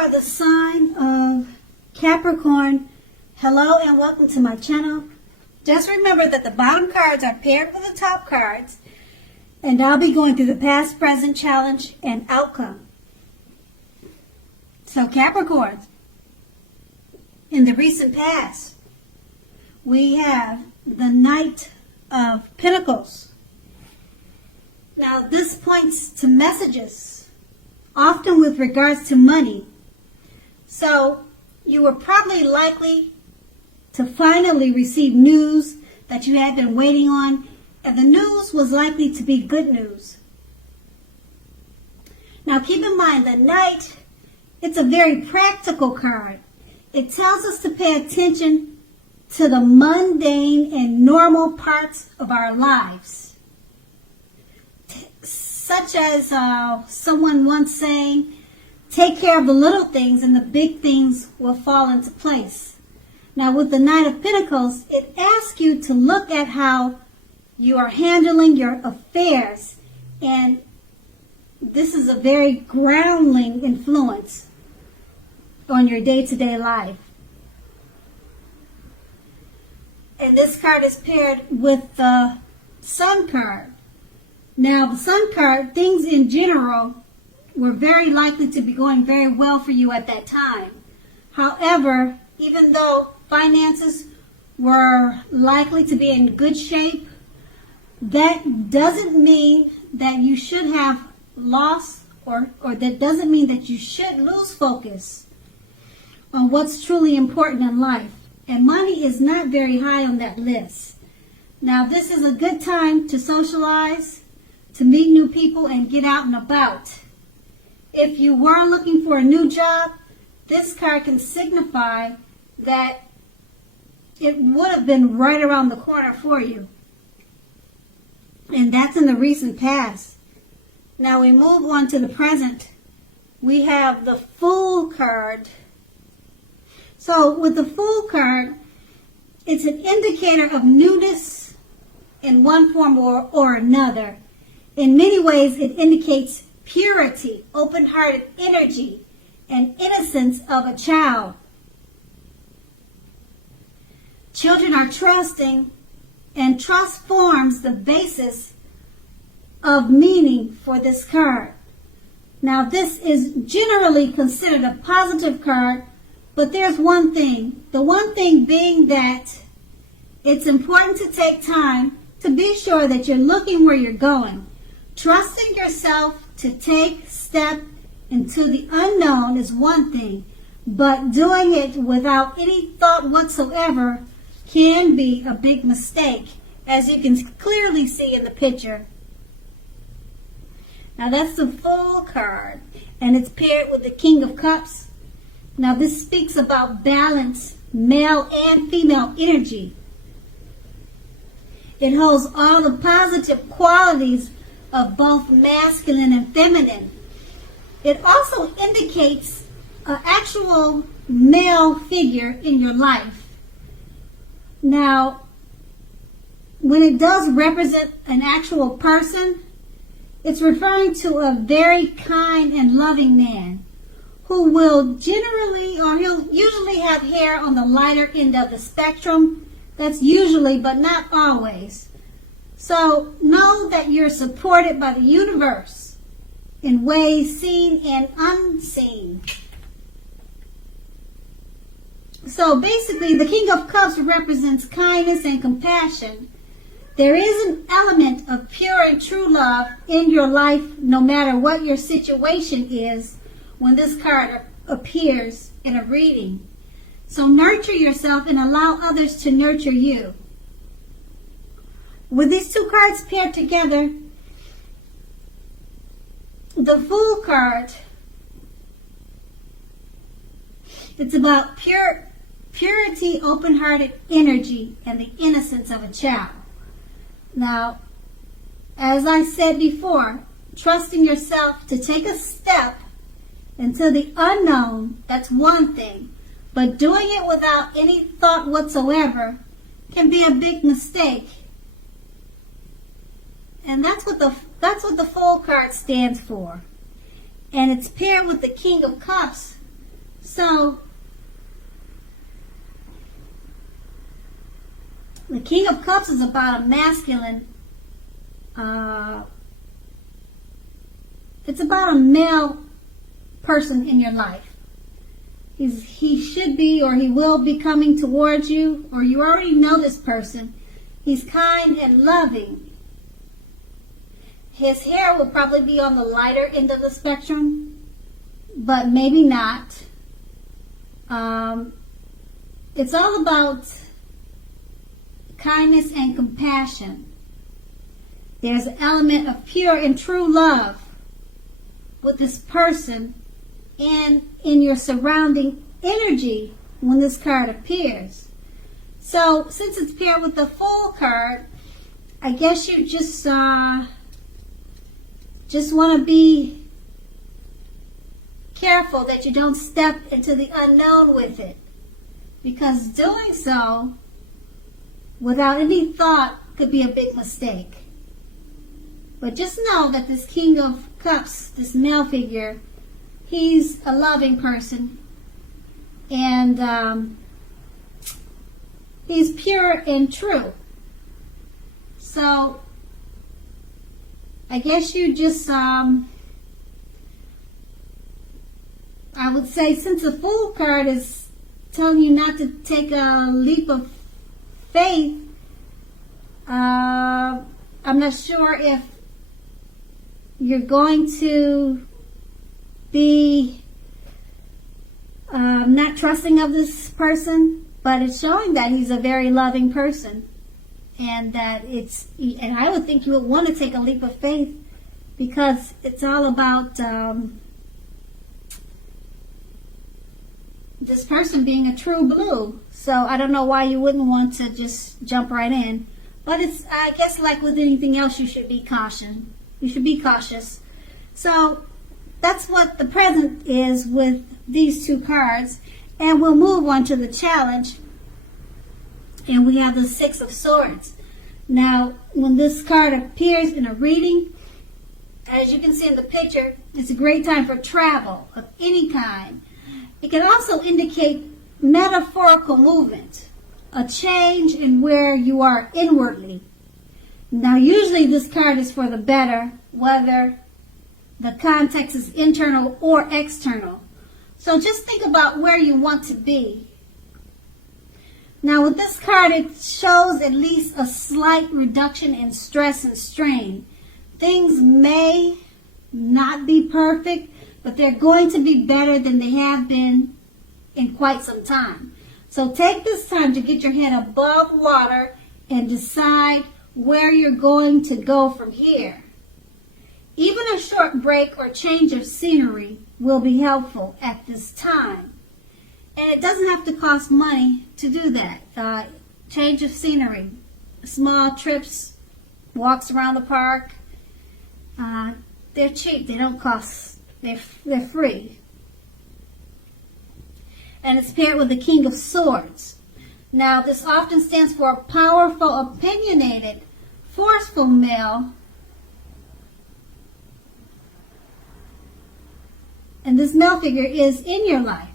are the sign of Capricorn, hello and welcome to my channel. Just remember that the bottom cards are paired with the top cards, and I'll be going through the past, present, challenge, and outcome. So Capricorn, in the recent past, we have the Knight of Pentacles. Now this points to messages, often with regards to money. So you were probably likely to finally receive news that you had been waiting on, and the news was likely to be good news. Now keep in mind, the Knight, it's a very practical card. It tells us to pay attention to the mundane and normal parts of our lives. Such as someone once saying, take care of the little things and the big things will fall into place. Now with the Knight of Pentacles, it asks you to look at how you are handling your affairs. And this is a very grounding influence on your day-to-day life. And this card is paired with the Sun card. Now, the Sun card, things in general were very likely to be going very well for you at that time. However, even though finances were likely to be in good shape, that doesn't mean that you should have lost, or that doesn't mean that you should lose focus on what's truly important in life. And money is not very high on that list. Now, this is a good time to socialize, to meet new people, and get out and about. If you were looking for a new job, this card can signify that it would have been right around the corner for you. And that's in the recent past. Now we move on to the present. We have the Fool card. So with the Fool card, it's an indicator of newness in one form or another. In many ways, it indicates purity, open-hearted energy, and innocence of a child. Children are trusting, and trust forms the basis of meaning for this card. Now, this is generally considered a positive card, but there's one thing. The one thing being that it's important to take time to be sure that you're looking where you're going. Trusting yourself to take step into the unknown is one thing, but doing it without any thought whatsoever can be a big mistake, as you can clearly see in the picture. Now that's the Fool card, and it's paired with the King of Cups. Now this speaks about balance, male and female energy. It holds all the positive qualities of both masculine and feminine. It also indicates an actual male figure in your life. Now, when it does represent an actual person, it's referring to a very kind and loving man who will generally, or he'll usually have hair on the lighter end of the spectrum. That's usually, but not always. So know that you're supported by the universe in ways seen and unseen. So basically, the King of Cups represents kindness and compassion. There is an element of pure and true love in your life, no matter what your situation is, when this card appears in a reading. So nurture yourself and allow others to nurture you. With these two cards paired together, the Fool card, it's about purity, open-hearted energy, and the innocence of a child. Now, as I said before, trusting yourself to take a step into the unknown, that's one thing. But doing it without any thought whatsoever can be a big mistake. And that's what the Fool card stands for. And it's paired with the King of Cups, So, the King of Cups is about a masculine, it's about a male person in your life. He should be, or he will be coming towards you, or you already know this person. He's kind and loving. His hair will probably be on the lighter end of the spectrum, but maybe not. It's all about kindness and compassion. There's an element of pure and true love with this person and in your surrounding energy when this card appears. So since it's paired with the Fool card, I guess you just want to be careful that you don't step into the unknown with it, because doing so without any thought could be a big mistake. But just know that this King of Cups, this male figure, he's a loving person, and he's pure and true. So I guess you just, I would say, since the Fool card is telling you not to take a leap of faith, I'm not sure if you're going to be not trusting of this person, but it's showing that he's a very loving person, and that and I would think you would want to take a leap of faith, because it's all about this person being a true blue. So I don't know why you wouldn't want to just jump right in, but it's, I guess, like with anything else, you should be cautious. You should be cautious. So that's what the present is with these two cards. And we'll move on to the challenge. And we have the Six of Swords. Now, when this card appears in a reading, as you can see in the picture, it's a great time for travel of any kind. It can also indicate metaphorical movement, a change in where you are inwardly. Now, usually this card is for the better, whether the context is internal or external. So just think about where you want to be. Now, with this card, it shows at least a slight reduction in stress and strain. Things may not be perfect, but they're going to be better than they have been in quite some time. So take this time to get your head above water and decide where you're going to go from here. Even a short break or change of scenery will be helpful at this time. And it doesn't have to cost money to do that. Change of scenery, small trips, walks around the park, they're cheap, they don't cost, they're free. And it's paired with the King of Swords. Now, this often stands for a powerful, opinionated, forceful male. And this male figure is in your life.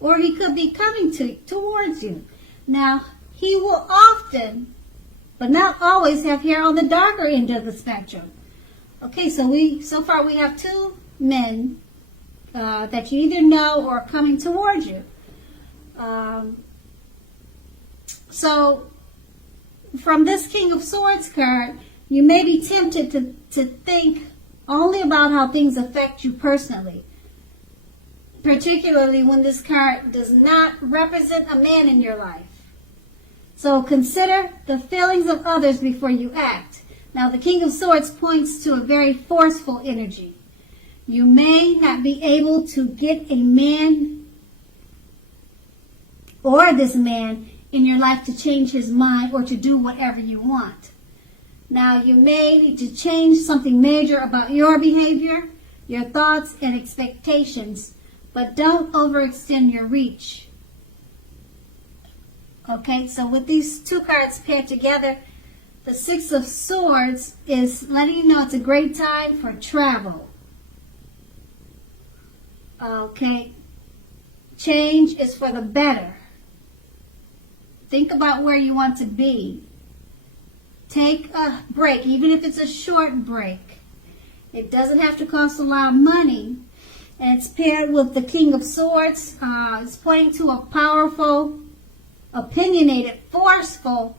Or he could be coming towards you. Now, he will often, but not always, have hair on the darker end of the spectrum. Okay, so far we have two men that you either know or are coming towards you. So, from this King of Swords card, you may be tempted to think only about how things affect you personally, particularly when this card does not represent a man in your life. So consider the feelings of others before you act. Now, the King of Swords points to a very forceful energy. You may not be able to get a man or this man in your life to change his mind or to do whatever you want. Now, you may need to change something major about your behavior, your thoughts, and expectations, but don't overextend your reach. Okay, so with these two cards paired together, the Six of Swords is letting you know it's a great time for travel. Okay, change is for the better. Think about where you want to be. Take a break, even if it's a short break. It doesn't have to cost a lot of money. And it's paired with the King of Swords. It's pointing to a powerful, opinionated, forceful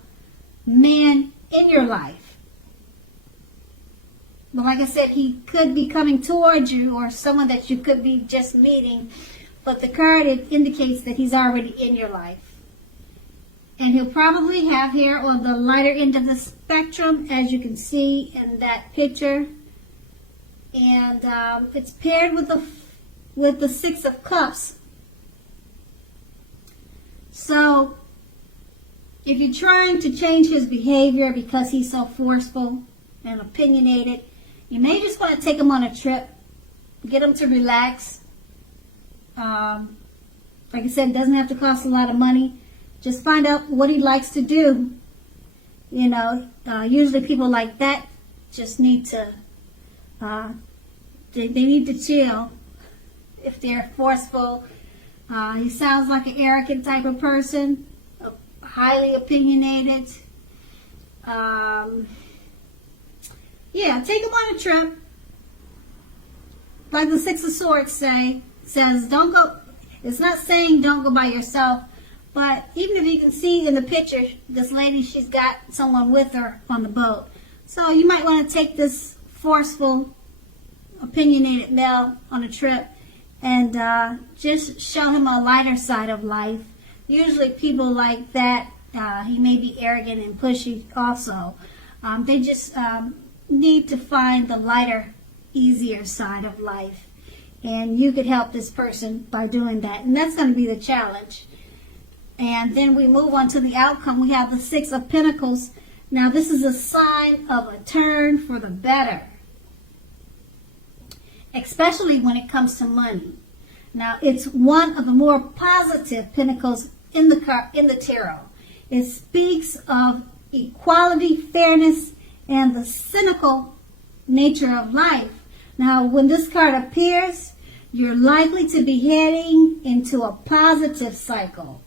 man in your life. But like I said, he could be coming towards you, or someone that you could be just meeting. But the card, it indicates that he's already in your life. And he'll probably have hair on the lighter end of the spectrum, as you can see in that picture. And it's paired with the Six of Cups. So, if you're trying to change his behavior because he's so forceful and opinionated, you may just want to take him on a trip, get him to relax. Like I said, it doesn't have to cost a lot of money. Just find out what he likes to do. You know, usually people like that just need to, they need to chill. If they're forceful, he sounds like an arrogant type of person, highly opinionated. Yeah, take him on a trip. Like the Six of Swords says, don't go. It's not saying don't go by yourself. But even if you can see in the picture, this lady, she's got someone with her on the boat. So you might want to take this forceful, opinionated male on a trip and just show him a lighter side of life. Usually people like that, he may be arrogant and pushy also. They just need to find the lighter, easier side of life. And you could help this person by doing that. And that's going to be the challenge. And then we move on to the outcome. We have the Six of Pentacles. Now this is a sign of a turn for the better, especially when it comes to money. Now it's one of the more positive pentacles in the tarot. It speaks of equality, fairness, and the cynical nature of life. Now when this card appears, you're likely to be heading into a positive cycle.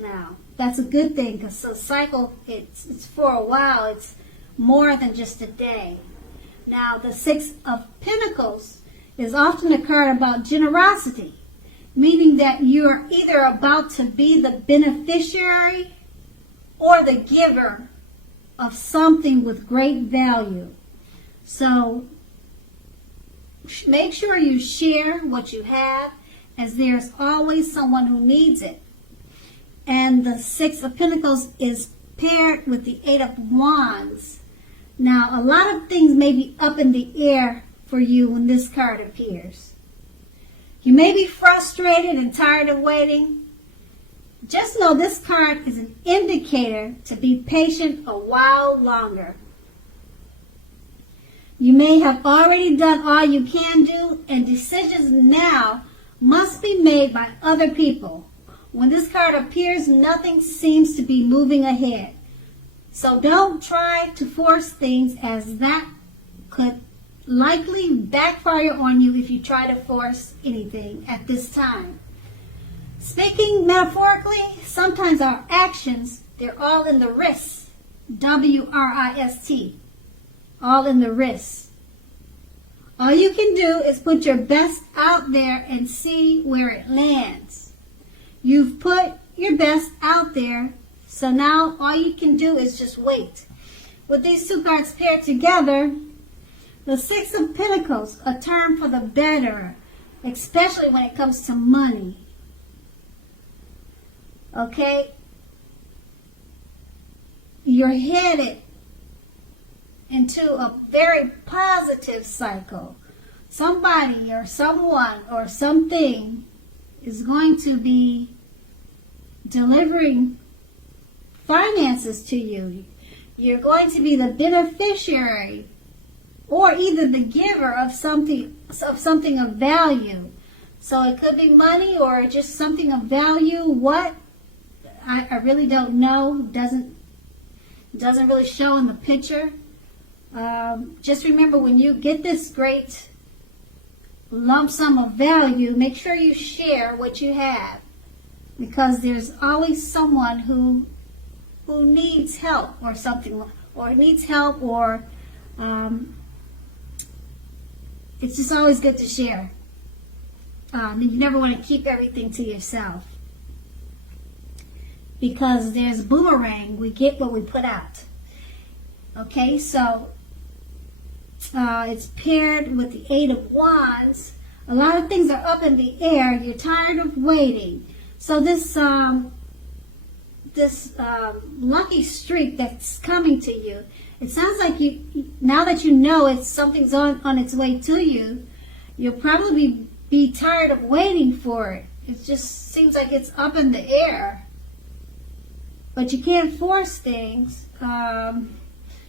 Now that's a good thing, because a cycle, it's for a while. It's more than just a day. Now the Six of Pentacles is often a card about generosity, meaning that you're either about to be the beneficiary or the giver of something with great value. So make sure you share what you have, as there's always someone who needs it. And the Six of Pentacles is paired with the Eight of Wands. Now, a lot of things may be up in the air for you when this card appears. You may be frustrated and tired of waiting. Just know this card is an indicator to be patient a while longer. You may have already done all you can do, and decisions now must be made by other people. When this card appears, nothing seems to be moving ahead. So don't try to force things, as that could likely backfire on you if you try to force anything at this time. Speaking metaphorically, sometimes our actions, they're all in the wrist. W-R-I-S-T. All in the wrist. All you can do is put your best out there and see where it lands. You've put your best out there, so now all you can do is just wait. With these two cards paired together, the Six of Pentacles, a turn for the better, especially when it comes to money. Okay? You're headed into a very positive cycle. Somebody or someone or something is going to be delivering finances to you. You're going to be the beneficiary or either the giver of something of value. So it could be money or just something of value. What? I really don't know. Doesn't really show in the picture. Just remember, when you get this great lump sum of value, make sure you share what you have, because there's always someone who needs help or something, or needs help, or it's just always good to share. You never want to keep everything to yourself, because there's boomerang. We get what we put out. Okay, so it's paired with the Eight of Wands. A lot of things are up in the air. You're tired of waiting. So this lucky streak that's coming to you, it sounds like you, now that you know it's something's on its way to you, you'll probably be tired of waiting for it. It just seems like it's up in the air. But you can't force things,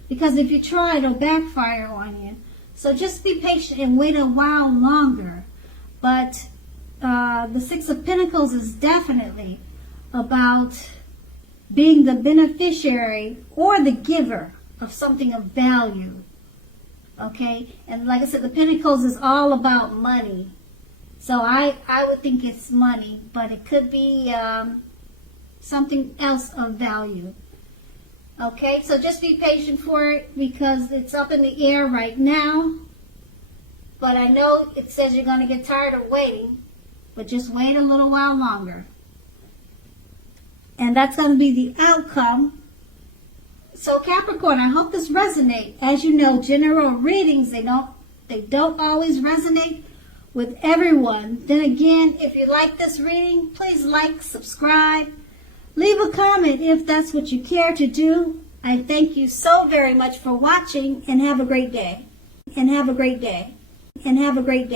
because if you try, it'll backfire on you. So just be patient and wait a while longer. But the Six of Pentacles is definitely about being the beneficiary or the giver of something of value. Okay? And like I said, the Pentacles is all about money. So I would think it's money, but it could be something else of value. Okay, so just be patient for it, because it's up in the air right now. But I know it says you're going to get tired of waiting, but just wait a little while longer. And that's going to be the outcome. So Capricorn, I hope this resonates. As you know, general readings, they don't always resonate with everyone. Then again, if you like this reading, please like, subscribe. Leave a comment if that's what you care to do. I thank you so very much for watching, and have a great day. And have a great day. And have a great day.